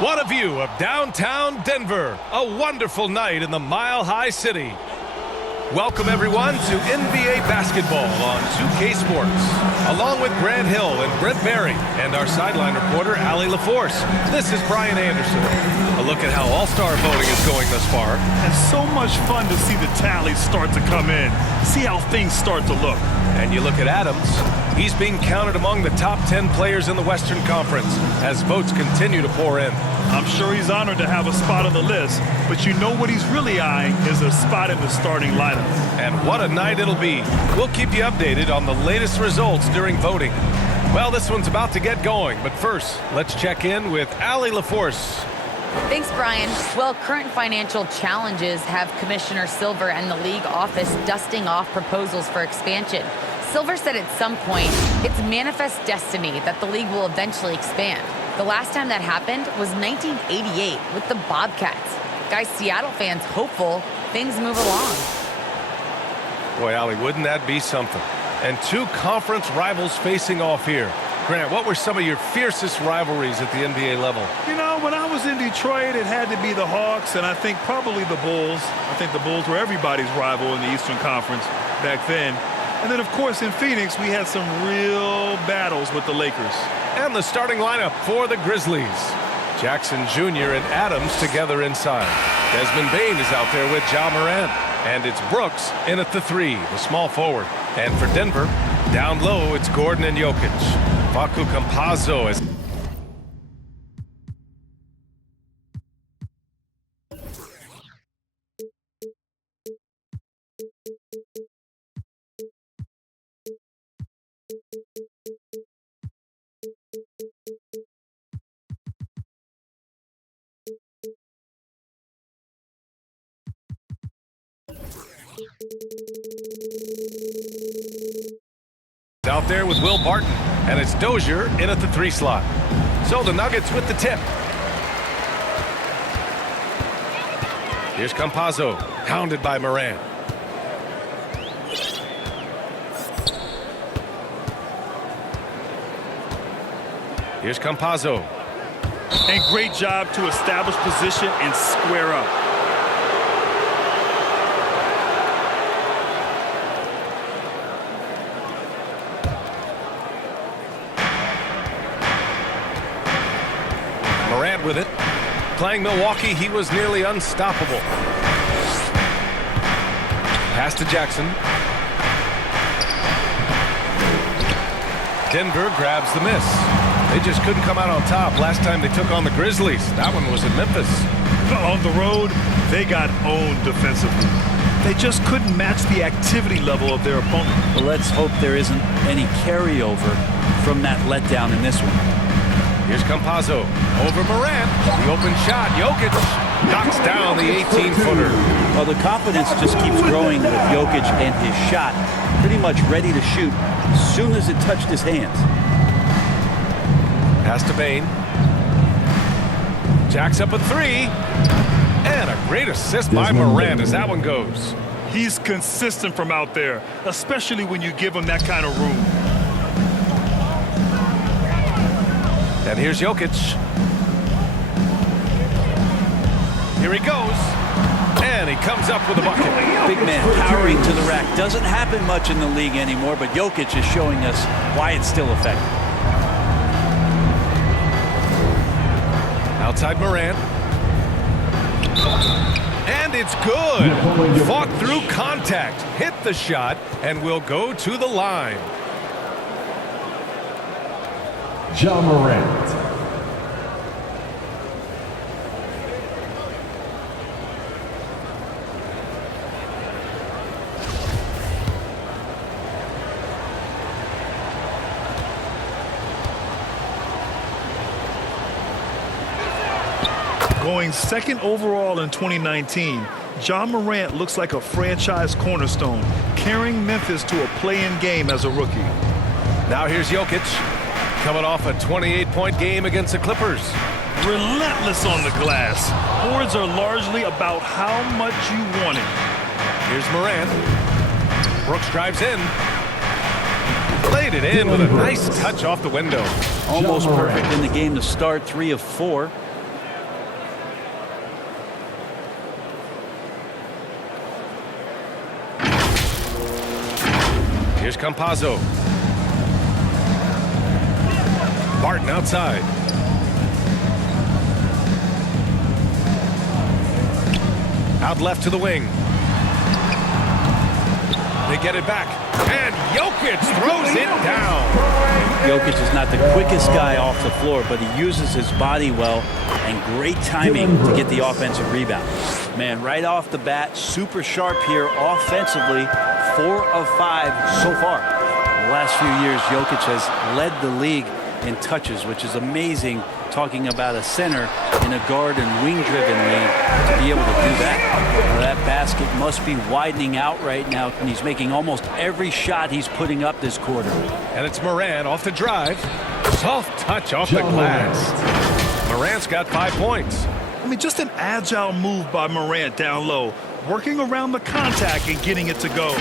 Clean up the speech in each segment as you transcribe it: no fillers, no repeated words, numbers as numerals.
What a view of downtown Denver. A wonderful night in the Mile High City. Welcome, everyone, to NBA basketball on 2K Sports. Along with Grant Hill and Brent Barry and our sideline reporter, Allie LaForce, this is Brian Anderson. A look at how All-Star voting is going thus far. And so much fun to see the tallies start to come in. See how things start to look. And you look at Adams. He's being counted among the top 10 players in the Western Conference as votes continue to pour in. I'm sure he's honored to have a spot on the list, but you know what he's really eyeing is a spot in the starting lineup. And what a night it'll be. We'll keep you updated on the latest results during voting. Well, this one's about to get going, but first, let's check in with Allie LaForce. Thanks, Brian. Well, current financial challenges have Commissioner Silver and the league office dusting off proposals for expansion. Silver said at some point, it's manifest destiny that the league will eventually expand. The last time that happened was 1988 with the Bobcats. Guys, Seattle fans hopeful things move along. Boy, Allie, wouldn't that be something? And two conference rivals facing off here. Grant, what were some of your fiercest rivalries at the NBA level? You know, when I was in Detroit, it had to be the Hawks, and I think probably the Bulls. I think the Bulls were everybody's rival in the Eastern Conference back then. And then, of course, in Phoenix, we had some real battles with the Lakers. And the starting lineup for the Grizzlies. Jackson Jr. and Adams together inside. Desmond Bane is out there with Ja Morant. And it's Brooks in at the three, the small forward. And for Denver, down low, it's Gordon and Jokic. Facu Campazzo is... out there with Will Barton, and it's Dozier in at the three slot. So the Nuggets with the tip. Here's Campazzo, hounded by Morant. Here's Campazzo. And great job to establish position and square up. With it. Playing Milwaukee, he was nearly unstoppable. Pass to Jackson. Denver grabs the miss. They just couldn't come out on top last time they took on the Grizzlies. That one was in Memphis. On the road, they got owned defensively. They just couldn't match the activity level of their opponent. Well, let's hope there isn't any carryover from that letdown in this one. Here's Campazzo over Morant. The open shot. Jokic knocks down the 18-footer. Well, the confidence just keeps growing with Jokic and his shot. Pretty much ready to shoot as soon as it touched his hands. Pass to Bane. Jacks up a three. And a great assist by Morant as that one goes. He's consistent from out there, especially when you give him that kind of room. And here's Jokic. Here he goes. And he comes up with a bucket. Big man powering to the rack. Doesn't happen much in the league anymore, but Jokic is showing us why it's still effective. Outside Morant. And it's good. Fought through contact. Hit the shot and will go to the line. Ja Morant. Going second overall in 2019, Ja Morant looks like a franchise cornerstone, carrying Memphis to a play-in game as a rookie. Now here's Jokic. Coming off a 28-point game against the Clippers. Relentless on the glass. Boards are largely about how much you want it. Here's Morant. Brooks drives in. Laid it in with a nice touch off the window. Almost perfect in the game to start, 3 of 4. Here's Campazzo. Barton outside. Out left to the wing. They get it back. And Jokic throws it down. Jokic is not the quickest guy off the floor, but he uses his body well and great timing to get the offensive rebound. Man, right off the bat, super sharp here offensively. 4 of 5 so far. The last few years, Jokic has led the league in touches, which is amazing, talking about a center in a guard and wing-driven league to be able to do that. Well, that basket must be widening out right now, and he's making almost every shot he's putting up this quarter. And it's Morant off the drive. Soft touch off the glass. Morant's got 5 points. I mean, just an agile move by Morant down low, working around the contact and getting it to go.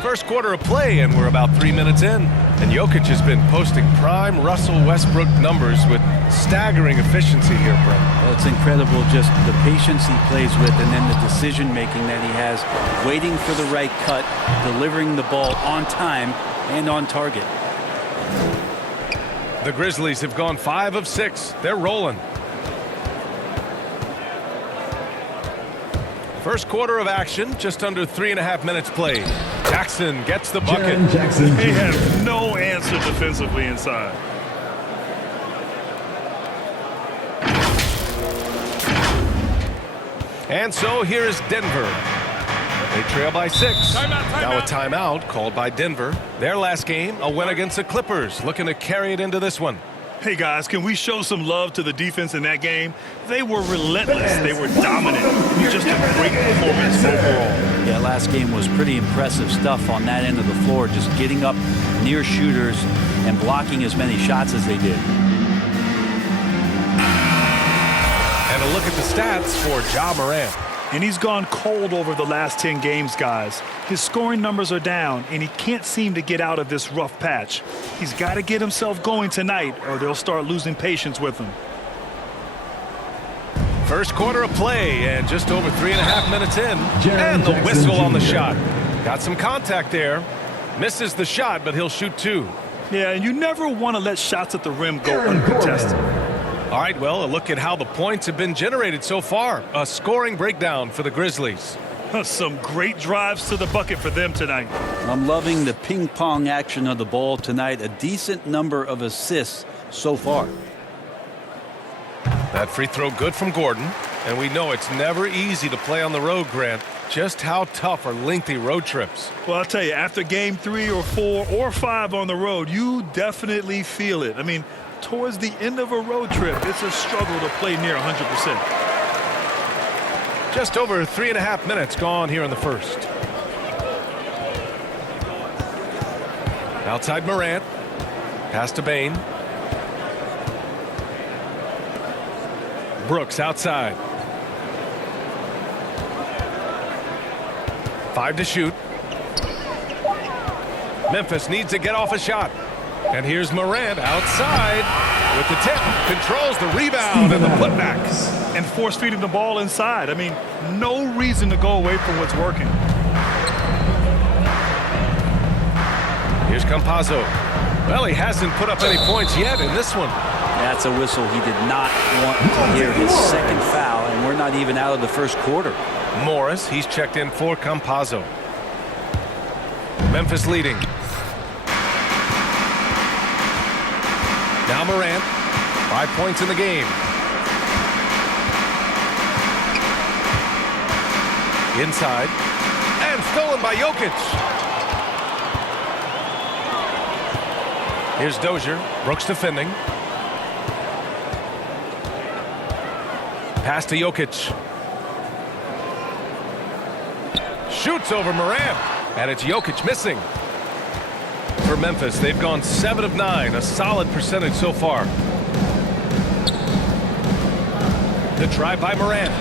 First quarter of play, and we're about 3 minutes in. And Jokic has been posting prime Russell Westbrook numbers with staggering efficiency here, Brent. Well, it's incredible just the patience he plays with and then the decision-making that he has, waiting for the right cut, delivering the ball on time and on target. The Grizzlies have gone 5 of 6. They're rolling. First quarter of action, just under 3.5 minutes played. Jackson gets the bucket. They have no answer defensively inside. And so here's Denver. They trail by 6. Now a timeout called by Denver. Their last game, a win against the Clippers, looking to carry it into this one. Hey guys, can we show some love to the defense in that game? They were relentless. They were dominant. It was just a great performance overall. Yeah, last game was pretty impressive stuff on that end of the floor, just getting up near shooters and blocking as many shots as they did. And a look at the stats for Ja Morant. And he's gone cold over the last 10 games, guys. His scoring numbers are down, and he can't seem to get out of this rough patch. He's got to get himself going tonight, or they'll start losing patience with him. First quarter of play, and just over 3.5 minutes in. And the whistle on the shot. Got some contact there. Misses the shot, but he'll shoot 2. Yeah, and you never want to let shots at the rim go uncontested. All right, well, a look at how the points have been generated so far. A scoring breakdown for the Grizzlies. Some great drives to the bucket for them tonight. I'm loving the ping pong action of the ball tonight. A decent number of assists so far. That free throw good from Gordon. And we know it's never easy to play on the road, Grant. Just how tough are lengthy road trips? Well, I'll tell you, after game 3 or 4 or 5 on the road, you definitely feel it. I mean, towards the end of a road trip, it's a struggle to play near 100%. Just over 3.5 minutes gone here in the first. Outside Morant. Pass to Bane. Brooks outside. 5 to shoot. Memphis needs to get off a shot. And here's Morant outside with the tip. Controls the rebound and the putback. And force feeding the ball inside. I mean, no reason to go away from what's working. Here's Campazzo. Well, he hasn't put up any points yet in this one. That's a whistle he did not want to hear. His second foul, and we're not even out of the first quarter. Morris, he's checked in for Campazzo. Memphis leading. Now Morant, 5 points in the game. Inside, and stolen by Jokic. Here's Dozier, Brooks defending. Pass to Jokic. Shoots over Morant, and it's Jokic missing. For Memphis, they've gone 7 of 9, a solid percentage so far. The try by Morant.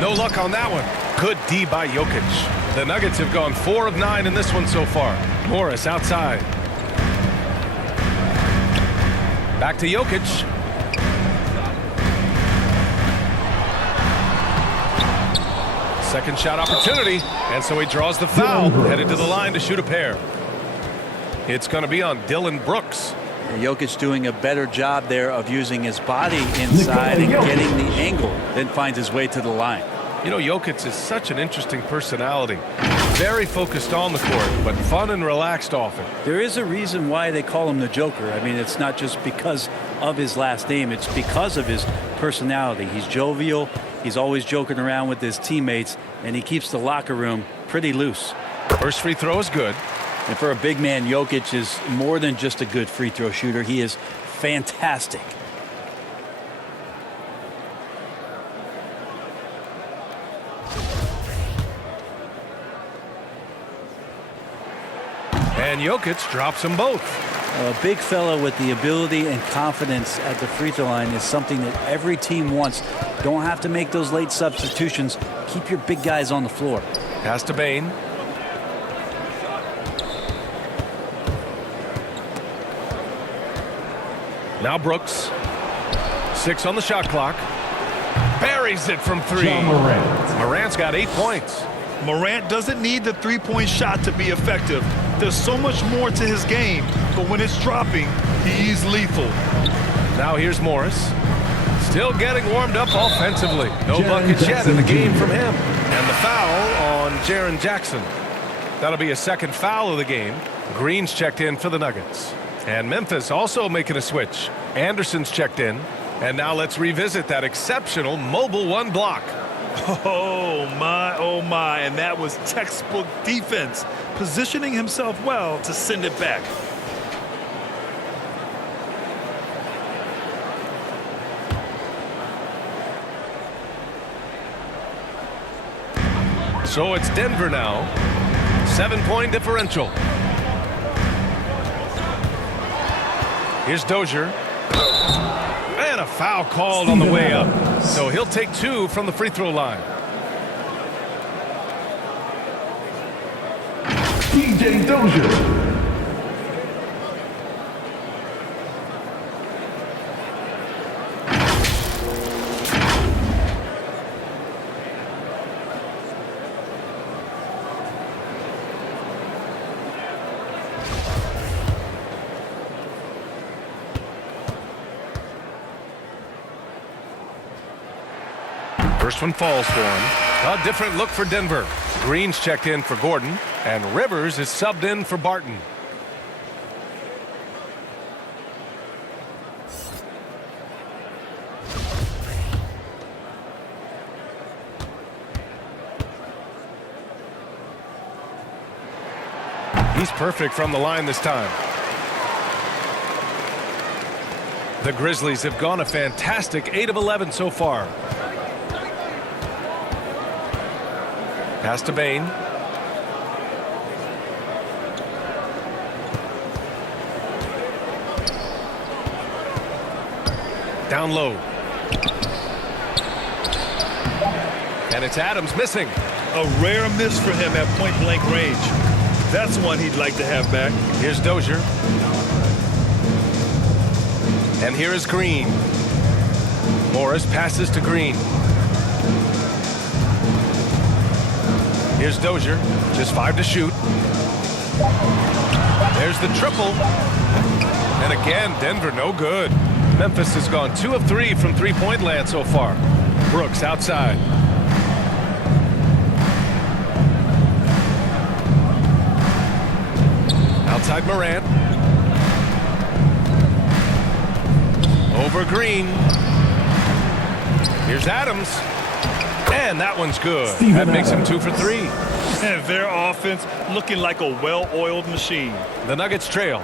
No luck on that one. Good D by Jokic. The Nuggets have gone 4 of 9 in this one so far. Morris outside. Back to Jokic. Second shot opportunity, and so he draws the foul, headed to the line to shoot a pair. It's going to be on Dylan Brooks. Jokic doing a better job there of using his body inside and getting the angle, then finds his way to the line. You know, Jokic is such an interesting personality. Very focused on the court, but fun and relaxed off it. There is a reason why they call him the Joker. I mean, it's not just because of his last name. It's because of his personality. He's jovial. He's always joking around with his teammates, and he keeps the locker room pretty loose. First free throw is good. And for a big man, Jokic is more than just a good free throw shooter. He is fantastic. And Jokic drops them both. A big fella with the ability and confidence at the free throw line is something that every team wants. Don't have to make those late substitutions. Keep your big guys on the floor. Pass to Bane. Now Brooks. 6 on the shot clock. Buries it from 3. Morant's got 8 points. Morant doesn't need the three-point shot to be effective. There's so much more to his game, but when it's dropping, he's lethal. Now here's Morris. Still getting warmed up offensively. No buckets yet in the game from him. And the foul on Jaren Jackson. That'll be a second foul of the game. Green's checked in for the Nuggets. And Memphis also making a switch. Anderson's checked in. And now let's revisit that exceptional mobile 1 block. Oh my, and that was textbook defense, positioning himself well to send it back. So it's Denver now. 7-point differential. Here's Dozier. And a foul called on the way up. So he'll take 2 from the free throw line. DJ Dozier. First one falls for him. A different look for Denver. Green's checked in for Gordon, and Rivers is subbed in for Barton. He's perfect from the line this time. The Grizzlies have gone a fantastic 8 of 11 so far. Pass to Bane. Down low. And it's Adams missing. A rare miss for him at point-blank range. That's one he'd like to have back. Here's Dozier. And here is Green. Morris passes to Green. Here's Dozier, just 5 to shoot. There's the triple. And again, Denver no good. Memphis has gone 2 of 3 from three-point land so far. Brooks outside. Outside Morant. Over Green. Here's Adams. And that one's good. That makes him 2 for 3. And their offense looking like a well-oiled machine. The Nuggets trail.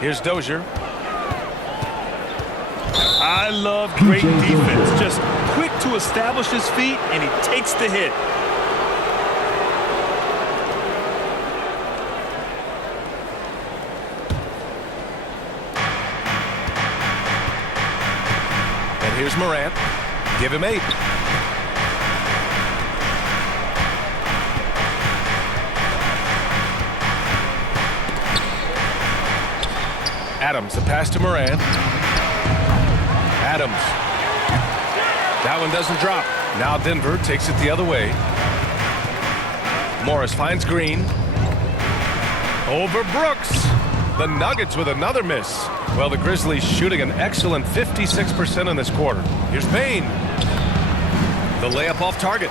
Here's Dozier. I love great defense. Just quick to establish his feet, and he takes the hit. Here's Morant. Give him 8. Adams, a pass to Morant. Adams. That one doesn't drop. Now Denver takes it the other way. Morris finds Green. Over Brooks. The Nuggets with another miss. Well, the Grizzlies shooting an excellent 56% in this quarter. Here's Payne. The layup off target.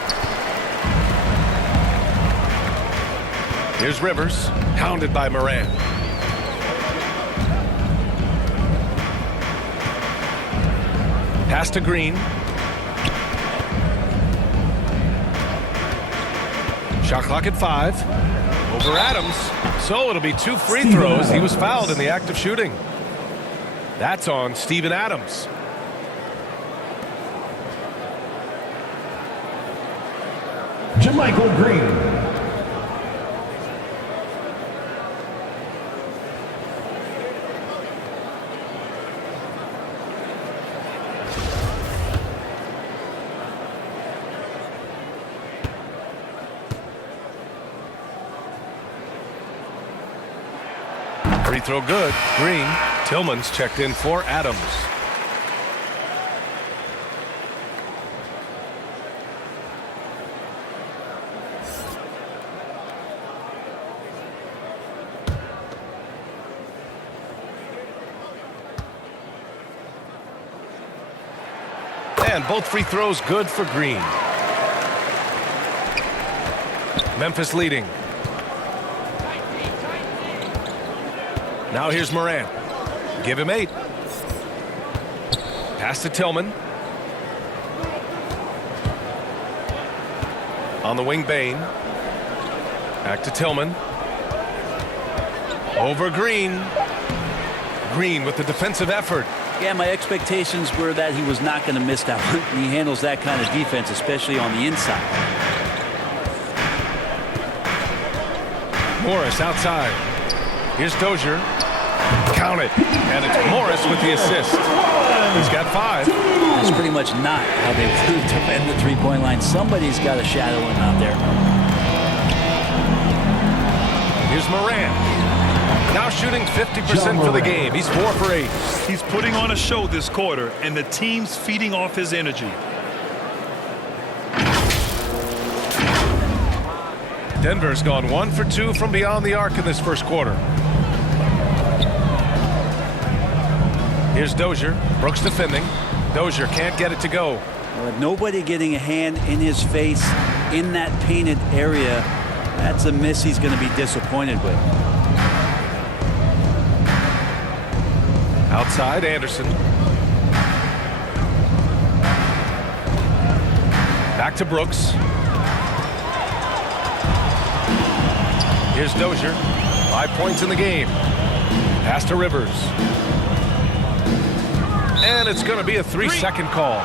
Here's Rivers, hounded by Moran. Pass to Green. Shot clock at 5. Over Adams. So it'll be 2 free throws. He was fouled in the act of shooting. That's on Steven Adams. JaMychal Green. Free throw good. Green. Tillman's checked in for Adams. And both free throws good for Green. Memphis leading. Now here's Moran. Give him 8. Pass to Tillman. On the wing, Bain. Back to Tillman. Over Green. Green with the defensive effort. Yeah, my expectations were that he was not going to miss that one. He handles that kind of defense, especially on the inside. Morris outside. Here's Dozier. Count it. And it's Morris with the assist. He's got 5. That's pretty much not how they would defend the three-point line. Somebody's got to shadow him out there. Here's Moran. Now shooting 50% for the game. He's 4 for 8. He's putting on a show this quarter, and the team's feeding off his energy. Denver's gone 1 for 2 from beyond the arc in this first quarter. Here's Dozier. Brooks defending. Dozier can't get it to go. Well, with nobody getting a hand in his face in that painted area, that's a miss he's going to be disappointed with. Outside, Anderson. Back to Brooks. Here's Dozier. 5 points in the game. Pass to Rivers. And it's going to be a 3-second call.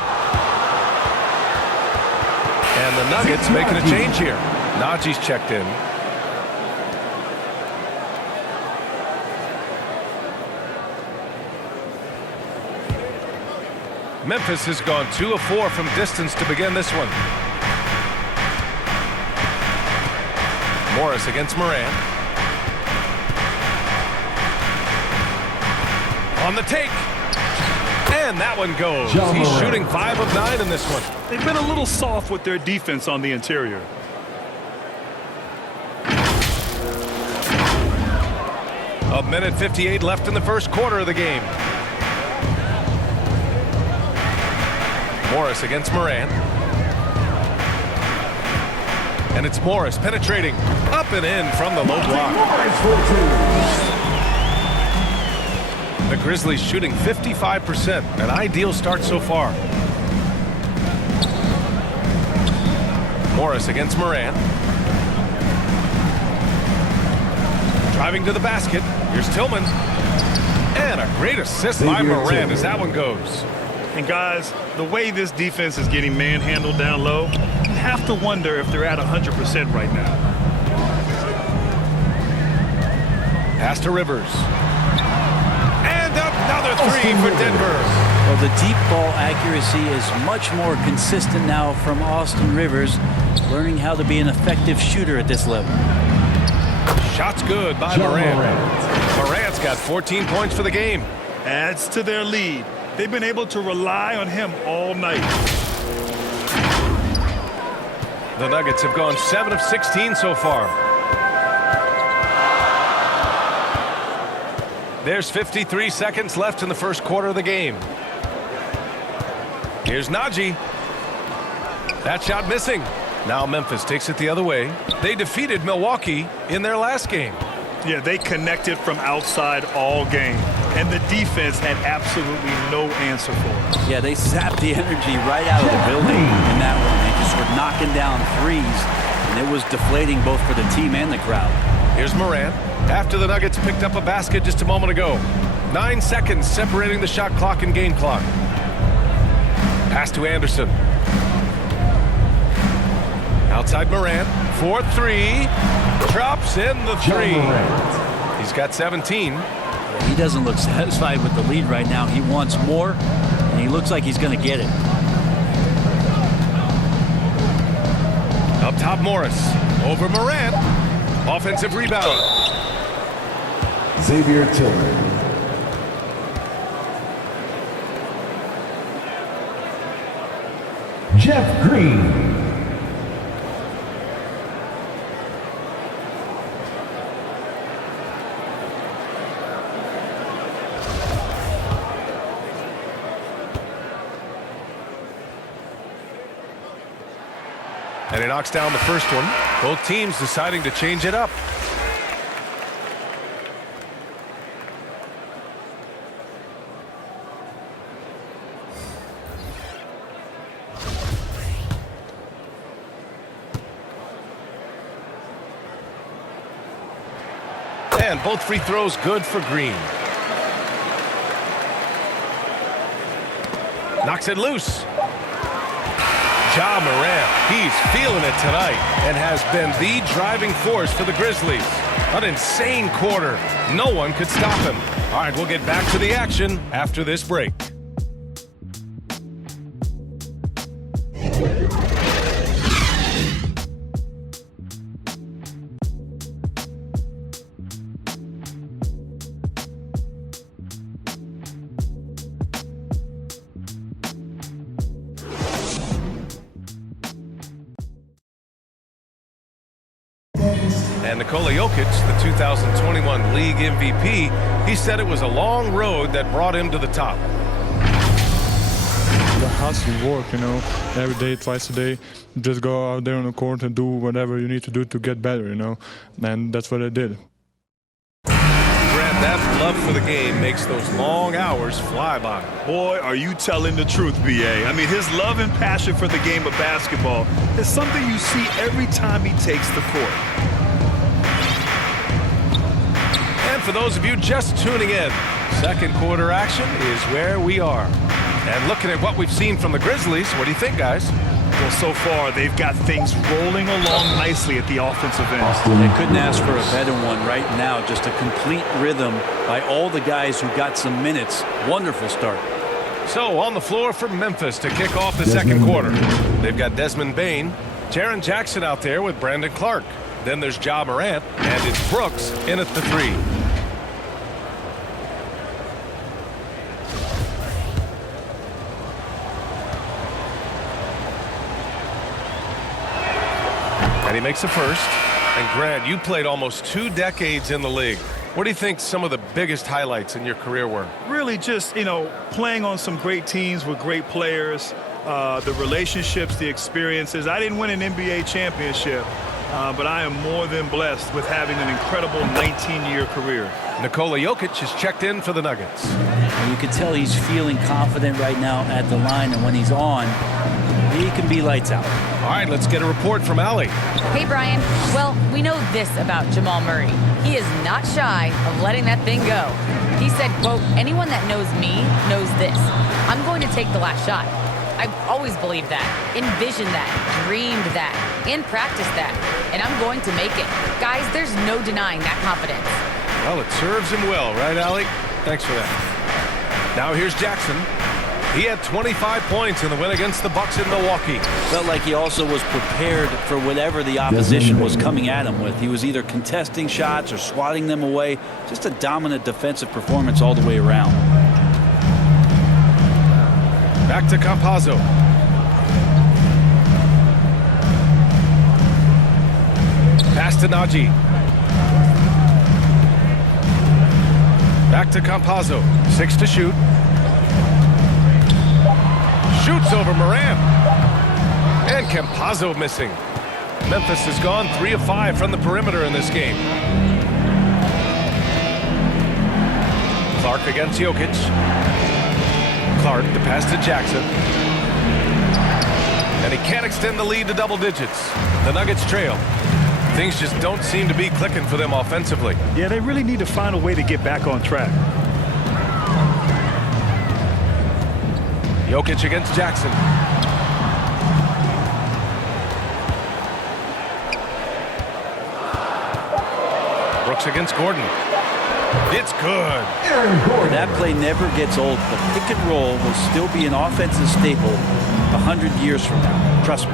And the Nuggets making a change here. Najee's checked in. Memphis has gone 2 of 4 from distance to begin this one. Morris against Moran. On the take. And that one goes. He's shooting 5 of 9 in this one. They've been a little soft with their defense on the interior. A minute 58 left in the first quarter of the game. Morris against Moran. And it's Morris penetrating up and in from the low block. The Grizzlies shooting 55%, an ideal start so far. Morris against Moran. Driving to the basket. Here's Tillman. And a great assist by Moran as that one goes. And guys, the way this defense is getting manhandled down low, you have to wonder if they're at 100% right now. Pass to Rivers. And another 3 for Denver. Well, the deep ball accuracy is much more consistent now from Austin Rivers, learning how to be an effective shooter at this level. Shot's good by Moran. Morant's got 14 points for the game. Adds to their lead. They've been able to rely on him all night. The Nuggets have gone 7 of 16 so far. There's 53 seconds left in the first quarter of the game. Here's Najee. That shot missing. Now Memphis takes it the other way. They defeated Milwaukee in their last game. Yeah, they connected from outside all game, and the defense had absolutely no answer for it. Yeah, they zapped the energy right out of the building in that one. They just were knocking down threes, and it was deflating both for the team and the crowd. Here's Morant after the Nuggets picked up a basket just a moment ago. 9 seconds separating the shot clock and game clock. Pass to Anderson. Outside Morant, 4-3, drops in the three. He's got 17. He doesn't look satisfied with the lead right now. He wants more, and he looks like he's going to get it. Up top, Morris. Over Morant. Offensive rebound. Xavier Tillman. Jeff Green. And he knocks down the first one. Both teams deciding to change it up. And both free throws good for Green. Knocks it loose. Ja Morant, he's feeling it tonight and has been the driving force for the Grizzlies. An insane quarter. No one could stop him. All right, we'll get back to the action after this break. And Nikola Jokic, the 2021 league MVP, he said it was a long road that brought him to the top. The hustle work, you know, every day, twice a day, just go out there on the court and do whatever you need to do to get better, you know, and that's what I did. Grant, that love for the game makes those long hours fly by. Boy, are you telling the truth, B.A. I mean, his love and passion for the game of basketball is something you see every time he takes the court. And for those of you just tuning in, second quarter action is where we are. And looking at what we've seen from the Grizzlies, what do you think, guys? Well, so far, they've got things rolling along nicely at the offensive end. They couldn't ask for a better one right now. Just a complete rhythm by all the guys who got some minutes. Wonderful start. So on the floor for Memphis to kick off the second quarter. They've got Desmond Bane, Jaren Jackson out there with Brandon Clark. Then there's Ja Morant, and it's Brooks in at the three. And he makes a first. And Grant, you played almost 2 decades in the league. What do you think some of the biggest highlights in your career were? Really just, you know, playing on some great teams with great players, the relationships, the experiences. I didn't win an NBA championship, but I am more than blessed with having an incredible 19-year career. Nikola Jokic is checked in for the Nuggets. And you can tell he's feeling confident right now at the line, and when he's on, he can be lights out. All right, let's get a report from Allie. Hey, Brian. Well, we know this about Jamal Murray. He is not shy of letting that thing go. He said, quote, anyone that knows me knows this. I'm going to take the last shot. I've always believed that, envisioned that, dreamed that, and practiced that. And I'm going to make it. Guys, there's no denying that confidence. Well, it serves him well, right, Allie? Thanks for that. Now here's Jackson. He had 25 points in the win against the Bucks in Milwaukee. Felt like he also was prepared for whatever the opposition was coming at him with. He was either contesting shots or swatting them away. Just a dominant defensive performance all the way around. Back to Campazzo. Pass to Najee. Back to Campazzo. 6 to shoot. Shoots over Moran. And Campazzo missing. Memphis has gone 3 of 5 from the perimeter in this game. Clark against Jokic. Clark, the pass to Jackson. And he can't extend the lead to double digits. The Nuggets trail. Things just don't seem to be clicking for them offensively. Yeah, they really need to find a way to get back on track. Jokic against Jackson. Brooks against Gordon. It's good. That play never gets old. The pick and roll will still be an offensive staple 100 years from now. Trust me.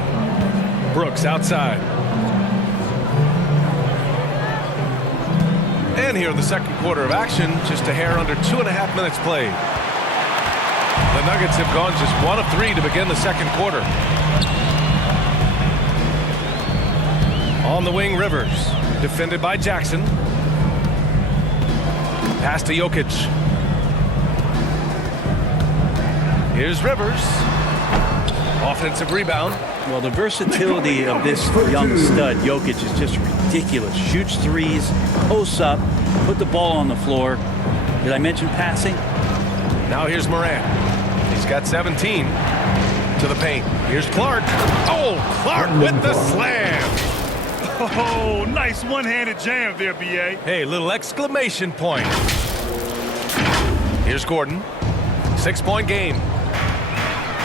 Brooks outside. And here in the second quarter of action, just a hair under 2.5 minutes played. The Nuggets have gone just 1 of 3 to begin the second quarter. On the wing, Rivers. Defended by Jackson. Pass to Jokic. Here's Rivers. Offensive rebound. Well, the versatility of this young stud, Jokic, is just ridiculous. Shoots threes, posts up, put the ball on the floor. Did I mention passing? Now here's Moran. He's got 17 to the paint. Here's Clark. Oh, Clark with the slam. Oh, nice one-handed jam there, B.A. Hey, little exclamation point. Here's Gordon. 6-point game.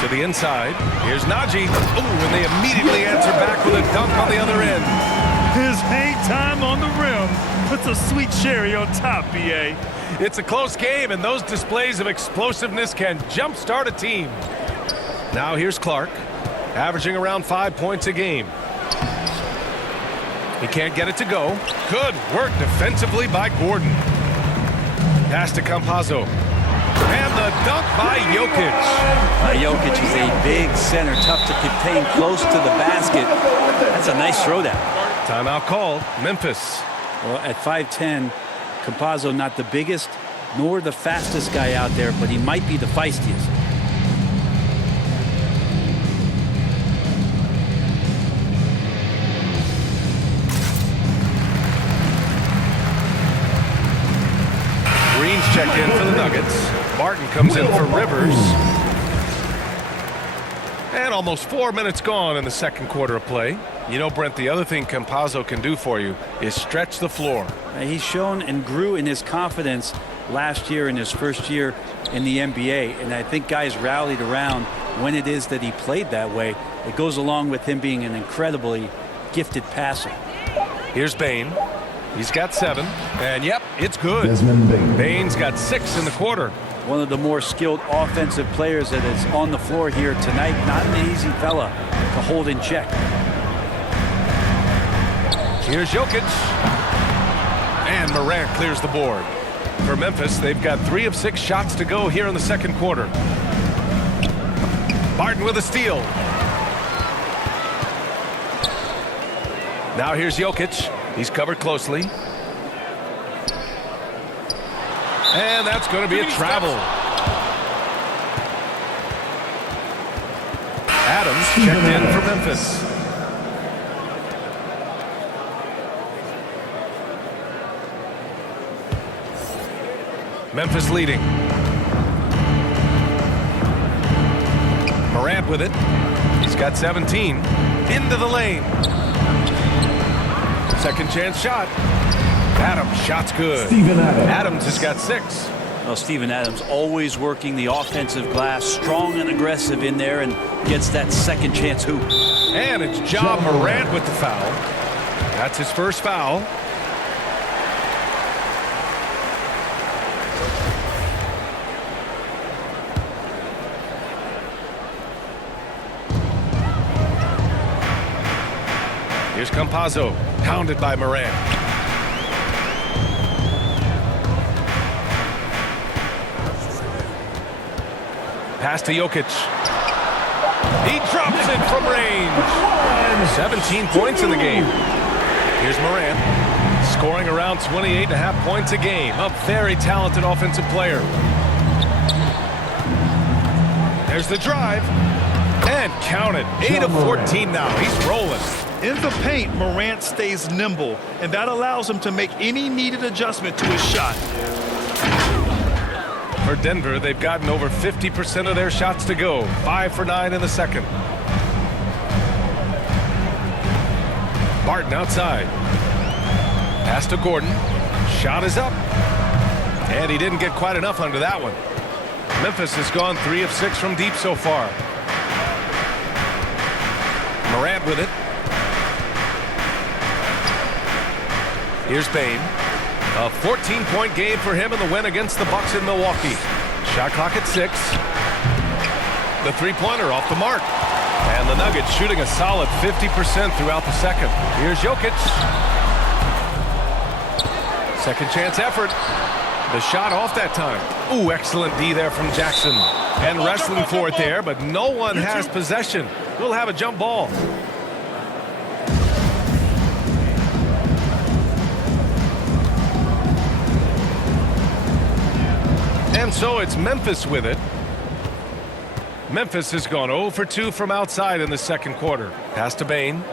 To the inside. Here's Najee. Oh, and they immediately answer back with a dunk on the other end. His hang time on the rim puts a sweet cherry on top, B.A. It's a close game, and those displays of explosiveness can jumpstart a team. Now here's Clark, averaging around 5 points a game. He can't get it to go. Good work defensively by Gordon. Pass to Campazzo. And the dunk by Jokic. Jokic is a big center, tough to contain close to the basket. That's a nice throwdown. Timeout called. Memphis. Well, at 5'10", Campazzo not the biggest nor the fastest guy out there, but he might be the feistiest. Green's checked in for the Nuggets. Martin comes in for Rivers. And almost 4 minutes gone in the second quarter of play. You know, Brent, the other thing Campazzo can do for you is stretch the floor. He's shown and grew in his confidence last year in his first year in the NBA, and I think guys rallied around when it is that he played that way. It goes along with him being an incredibly gifted passer. Here's Bane. He's got 7, and yep, it's good. Bane's got 6 in the quarter. One of the more skilled offensive players that is on the floor here tonight. Not an easy fella to hold in check. Here's Jokic. And Morant clears the board. For Memphis, they've got 3 of 6 shots to go here in the second quarter. Martin with a steal. Now here's Jokic. He's covered closely. And that's going to be a travel. Adams checked in for Memphis. Memphis leading. Morant with it. He's got 17. Into the lane. Second chance shot. Adams, shot's good. Adams has got 6. Well, Steven Adams always working the offensive glass, strong and aggressive in there, and gets that second chance hoop. And it's Ja Morant with the foul. That's his first foul. Here's Campazzo, pounded by Morant. Pass to Jokic. He drops it from range. 17 points in the game. Here's Morant, scoring around 28.5 points a game. A very talented offensive player. There's the drive. And count it. 8 of 14 now. He's rolling. In the paint, Morant stays nimble, and that allows him to make any needed adjustment to his shot. For Denver, they've gotten over 50% of their shots to go. 5 for 9 in the second. Barton outside. Pass to Gordon. Shot is up. And he didn't get quite enough under that one. Memphis has gone 3 of 6 from deep so far. Morant with it. Here's Bane. A 14-point game for him in the win against the Bucks in Milwaukee. Shot clock at 6. The three-pointer off the mark. And the Nuggets shooting a solid 50% throughout the second. Here's Jokic. Second chance effort. The shot off that time. Ooh, excellent D there from Jackson. And wrestling for it there, but no one has possession. We'll have a jump ball. And so it's Memphis with it. Memphis has gone 0 for 2 from outside in the second quarter. Pass to Bane.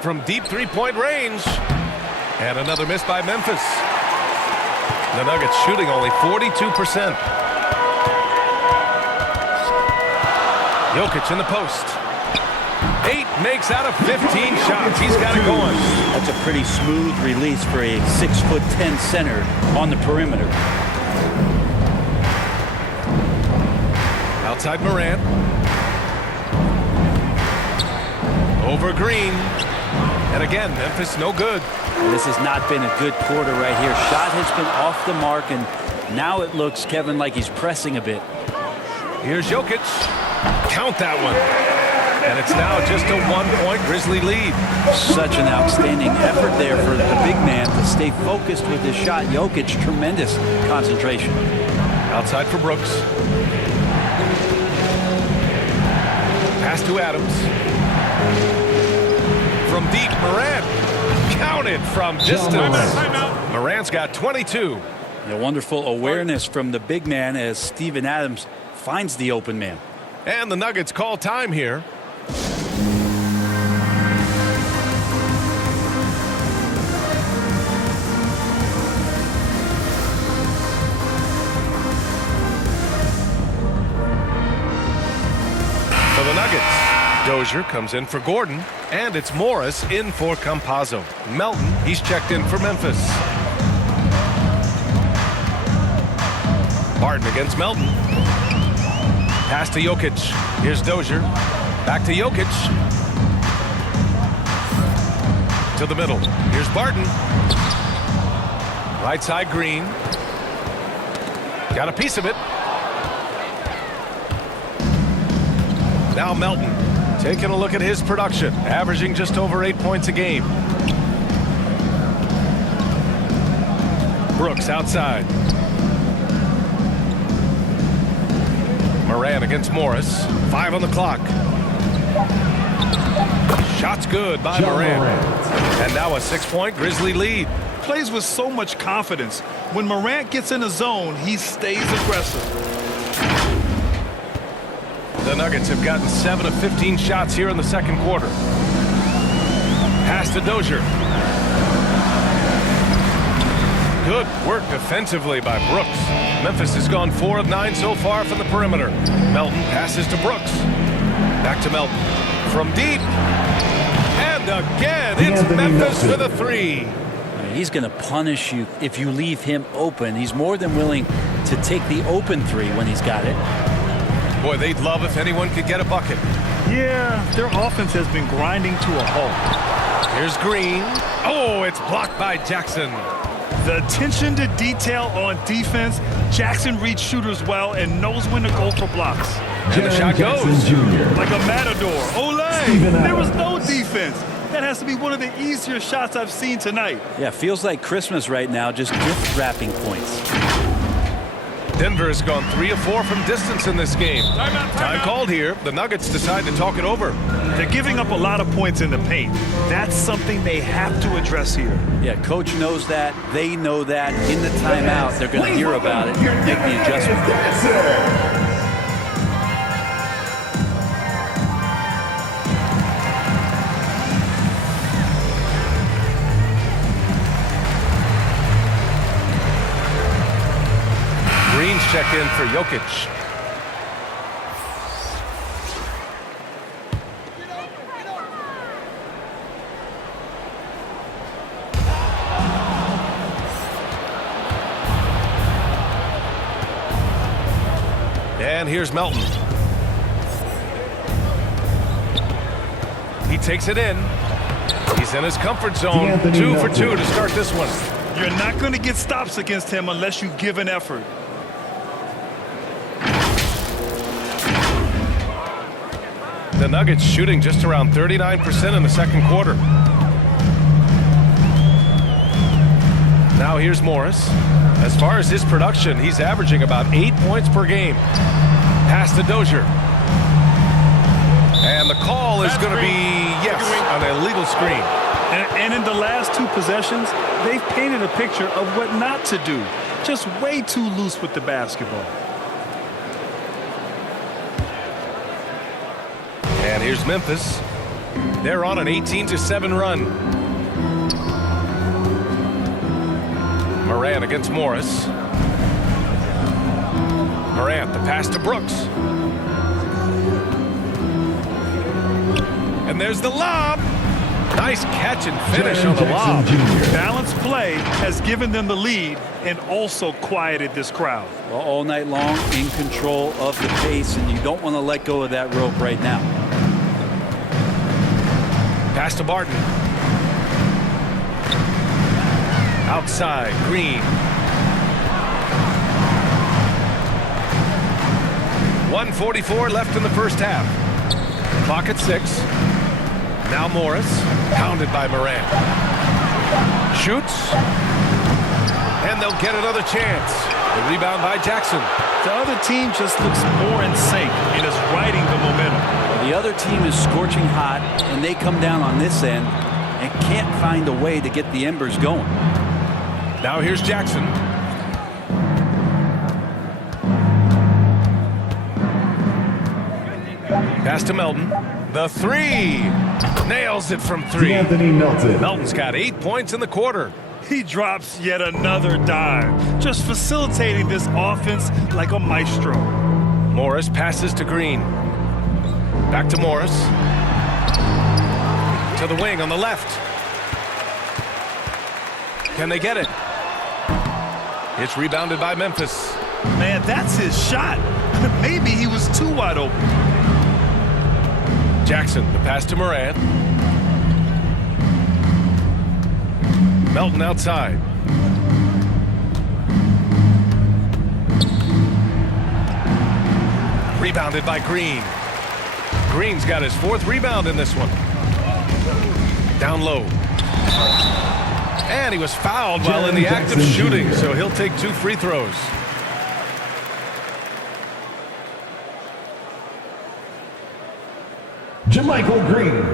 From deep three-point range. And another miss by Memphis. The Nuggets shooting only 42%. Jokic in the post. 8 makes out of 15 shots. He's got it going. That's a pretty smooth release for a 6'10" center on the perimeter. Outside Morant. Over Green. And again, Memphis no good. This has not been a good quarter right here. Shot has been off the mark, and now it looks, Kevin, like he's pressing a bit. Here's Jokic. Count that one. And it's now just a 1-point Grizzly lead. Such an outstanding effort there for the big man to stay focused with his shot. Jokic, tremendous concentration. Outside for Brooks. Pass to Adams. From deep, Morant. Counted from distance. Morant's got 22. A wonderful awareness from the big man as Steven Adams finds the open man. And the Nuggets call time here. For the Nuggets, Dozier comes in for Gordon, and it's Morris in for Campazzo. Melton, he's checked in for Memphis. Barton against Melton. Pass to Jokic. Here's Dozier. Back to Jokic. To the middle. Here's Barton. Right side Green. Got a piece of it. Now Melton. Taking a look at his production. Averaging just over 8 points a game. Brooks outside. Morant against Morris. 5 on the clock. Shot's good by Morant. And now a 6-point Grizzly lead. Plays with so much confidence. When Morant gets in the zone, he stays aggressive. The Nuggets have gotten 7 of 15 shots here in the second quarter. Pass to Dozier. Good work defensively by Brooks. Memphis has gone 4 of 9 so far from the perimeter. Melton passes to Brooks. Back to Melton. From deep. And again, it's Memphis with a 3. He's going to punish you if you leave him open. He's more than willing to take the open 3 when he's got it. Boy, they'd love if anyone could get a bucket. Yeah, their offense has been grinding to a halt. Here's Green. Oh, it's blocked by Jackson. The attention to detail on defense. Jackson reads shooters well and knows when to go for blocks. And the shot goes. Like a matador. Olay! There was no defense. That has to be one of the easier shots I've seen tonight. Yeah, feels like Christmas right now, just gift wrapping points. Denver has gone 3 of 4 from distance in this game. Time called here. The Nuggets decide to talk it over. They're giving up a lot of points in the paint. That's something they have to address here. Yeah, coach knows that. They know that. In the timeout, they're going to hear about it and make the adjustment. Green's checked in for Jokic. And here's Melton. He takes it in. He's in his comfort zone. 2 for 2 to start this one. You're not going to get stops against him unless you give an effort. The Nuggets shooting just around 39% in the second quarter. Now here's Morris. As far as his production, he's averaging about 8 points per game. Pass to Dozier. And the call is going to be, yes, an illegal screen. And in the last 2 possessions, they've painted a picture of what not to do. Just way too loose with the basketball. And here's Memphis. They're on an 18-7 run. Morant against Morris. Morant, the pass to Brooks. And there's the lob. Nice catch and finish on the lob. Balanced play has given them the lead and also quieted this crowd. Well, all night long, in control of the pace, and you don't want to let go of that rope right now. Pass to Barton. Outside, Green. 1:44 left in the first half. Clock at 6. Now Morris, pounded by Morant. Shoots. And they'll get another chance. The rebound by Jackson. The other team just looks more in sync and is riding the momentum. The other team is scorching hot, and they come down on this end and can't find a way to get the embers going. Now here's Jackson. Pass to Melton. The 3. Nails it from 3. Anthony Melton. Melton's got 8 points in the quarter. He drops yet another dime, just facilitating this offense like a maestro. Morris passes to Green. Back to Morris. To the wing on the left. Can they get it? It's rebounded by Memphis. Man, that's his shot. Maybe he was too wide open. Jackson, the pass to Morant. Melton outside. Rebounded by Green. Green's got his 4th rebound in this one. Down low. And he was fouled while in the act of shooting, so he'll take 2 free throws. JaMychal Green.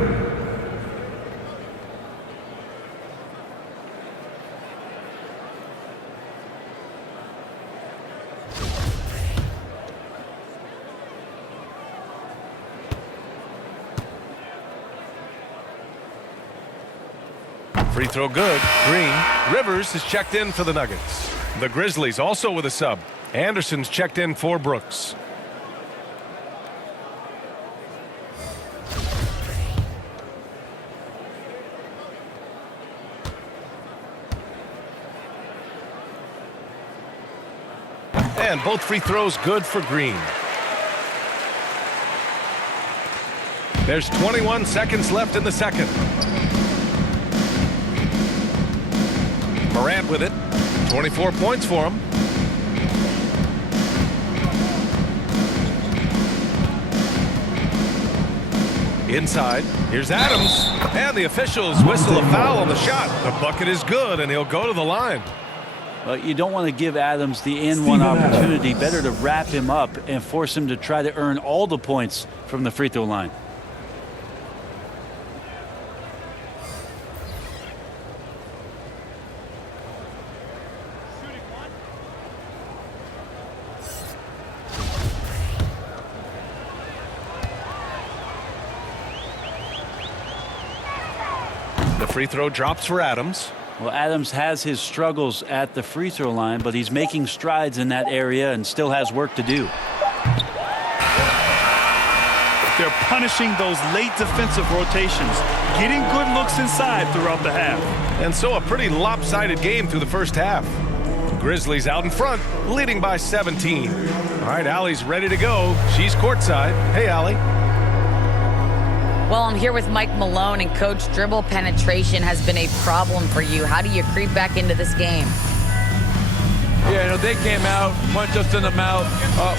Free throw good. Green. Rivers is checked in for the Nuggets. The Grizzlies also with a sub. Anderson's checked in for Brooks. And both free throws good for Green. There's 21 seconds left in the second. Morant with it. 24 points for him. Inside. Here's Adams. And the officials whistle a foul on the shot. The bucket is good, and he'll go to the line. Well, you don't want to give Adams the and-one opportunity. Better to wrap him up and force him to try to earn all the points from the free throw line. The free throw drops for Adams. Well, Adams has his struggles at the free throw line, but he's making strides in that area and still has work to do. They're punishing those late defensive rotations, getting good looks inside throughout the half. And so a pretty lopsided game through the first half. Grizzlies out in front, leading by 17. All right, Allie's ready to go. She's courtside. Hey, Allie. Well, I'm here with Mike Malone, and Coach, dribble penetration has been a problem for you. How do you creep back into this game? Yeah, you know, they came out, punched us in the mouth.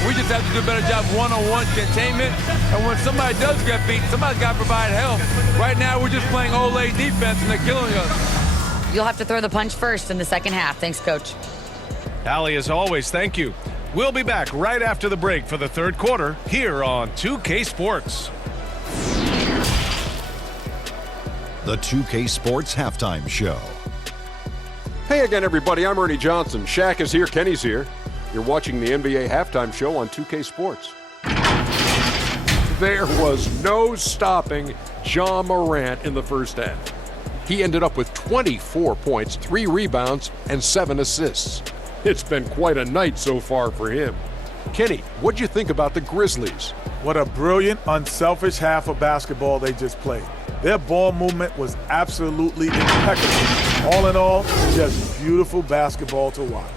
We just have to do a better job one-on-one containment. And when somebody does get beat, somebody's got to provide help. Right now, we're just playing Olay defense, and they're killing us. You'll have to throw the punch first in the second half. Thanks, Coach. Allie, as always, thank you. We'll be back right after the break for the third quarter here on 2K Sports. The 2K Sports Halftime Show. Hey again, everybody. I'm Ernie Johnson. Shaq is here. Kenny's here. You're watching the NBA Halftime Show on 2K Sports. There was no stopping Ja Morant in the first half. He ended up with 24 points, 3 rebounds, and 7 assists. It's been quite a night so far for him. Kenny, what'd you think about the Grizzlies? What a brilliant, unselfish half of basketball they just played. Their ball movement was absolutely impeccable. All in all, just beautiful basketball to watch.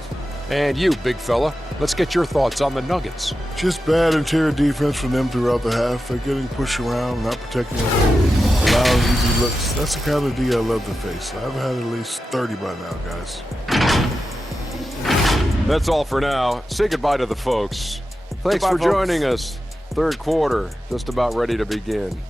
And you, big fella, let's get your thoughts on the Nuggets. Just bad interior defense from them throughout the half. They're getting pushed around, not protecting the ball, allowing easy looks. That's the kind of D I love to face. I've had at least 30 by now, guys. That's all for now. Say goodbye to the folks. Thanks for joining us. Third quarter, just about ready to begin.